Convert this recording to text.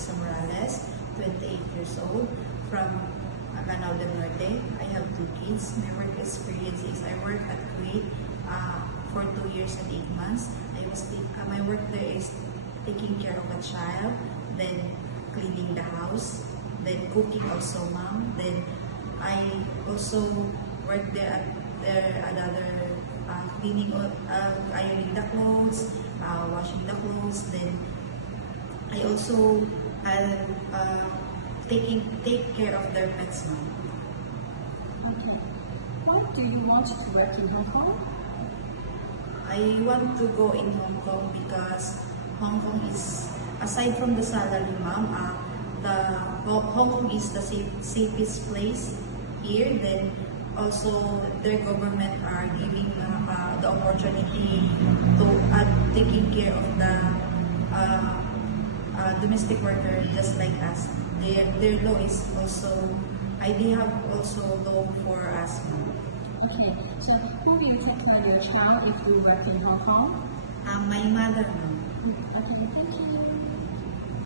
Melissa Morales, 28 years old, from Canao del Norte. I have 2 kids. My work experience is I work at Kuwait for 2 years and 8 months. My work there is taking care of a child, then cleaning the house, then cooking also, mom. Then I also work there at another cleaning, ironing the clothes, washing the clothes. Then I also take care of their pets, mom. Okay. Why do you want to work in Hong Kong? I want to go in Hong Kong because Hong Kong is, aside from the salary, ma'am, Hong Kong is the safest place here. Then also their government are giving the opportunity to taking care of the domestic worker just like us. Their law is also, they have also law for us. Okay, so who will take care of your child if you work in Hong Kong? My mother. Okay, thank you.